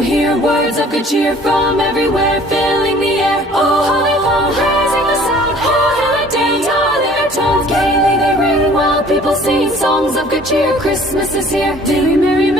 you hear words of good cheer from everywhere, filling the air. Oh, holy folk, raising the sound, oh, hail and dance, all their tones gaily they ring, while people sing songs of good cheer. Christmas is here. Merry, merry, merry.